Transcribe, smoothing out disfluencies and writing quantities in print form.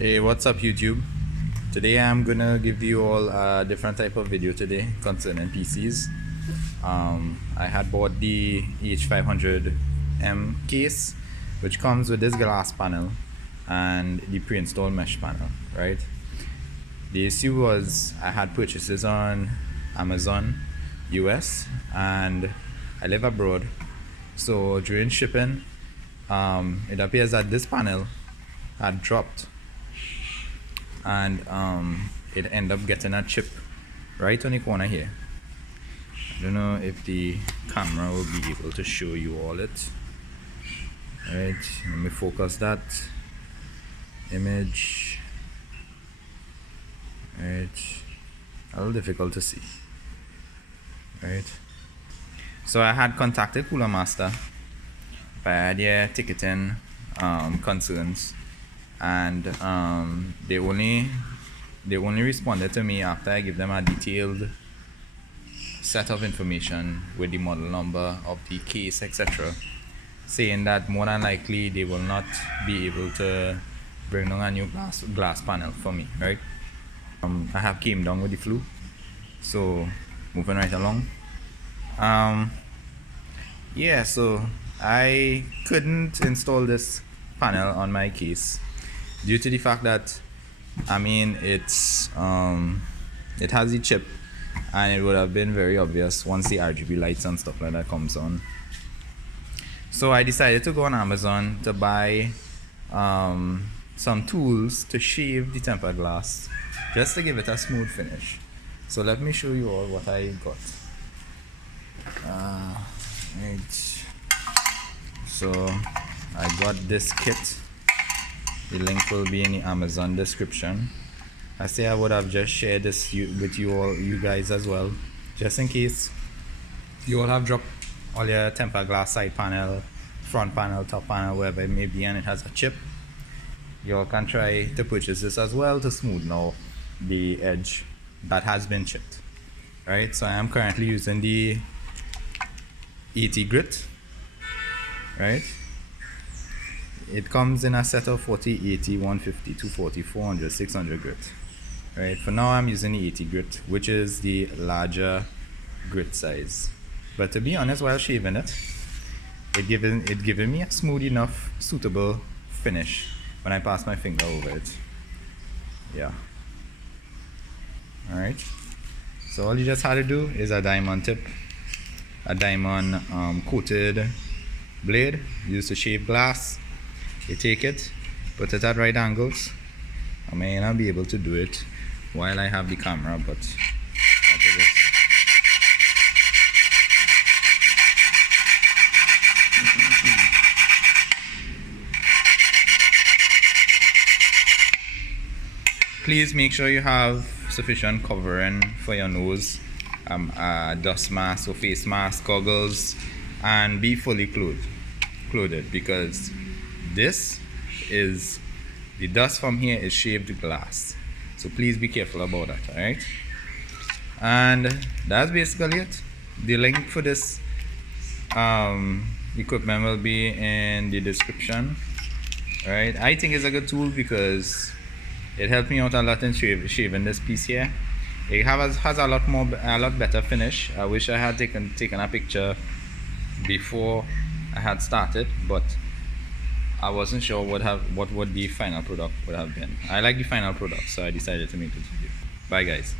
Hey, what's up YouTube? Today I'm gonna give you all a different type of video today concerning PCs. I had bought the EH500M case, which comes with this glass panel and the pre-installed mesh panel, right? The issue was I had purchases on Amazon US and I live abroad, so during shipping it appears that this panel had dropped and it ended up getting a chip right on the corner here. I don't know if the camera will be able to show you all it. Right, let me focus that image. Right, a little difficult to see. Right, so I had contacted Cooler Master via their ticketing concerns, and they only responded to me after I give them a detailed set of information with the model number of the case, etc., saying that more than likely they will not be able to bring down a new glass panel for me, right? I have came down with the flu, so moving right along. Yeah, so I couldn't install this panel on my case due to the fact that it's it has the chip, and it would have been very obvious once the RGB lights and stuff like that comes on. So I decided to go on Amazon to buy some tools to shave the tempered glass just to give it a smooth finish. So let me show you all what I got. Right. So I got this kit. The link will be in the Amazon description. I say I would have just shared this with you guys as well, just in case you all have dropped all your tempered glass side panel, front panel, top panel, wherever it may be, and it has a chip. You all can try to purchase this as well to smoothen out the edge that has been chipped. Right, so I am currently using the 80 grit. Right, it comes in a set of 40, 80, 150, 240, 400, 600 grit. Right, for now I'm using the 80 grit, which is the larger grit size. But to be honest, while shaving it, it given me a smooth enough, suitable finish when I pass my finger over it. Yeah. Alright, so all you just had to do is a diamond tip, a diamond coated blade used to shave glass. You take it, put it at right angles. I may not be able to do it while I have the camera, but I'll do this. Please make sure you have sufficient covering for your nose, dust mask or face mask, goggles, and be fully clothed, because this is the dust from here is shaved glass, so please be careful about that. All right, and that's basically it. The link for this equipment will be in the description. All right, I think it's a good tool because it helped me out a lot in shaving this piece here. It has a lot better finish. I wish I had taken a picture before I had started, but I wasn't sure what would the final product would have been. I like the final product, so I decided to make this video. Bye guys.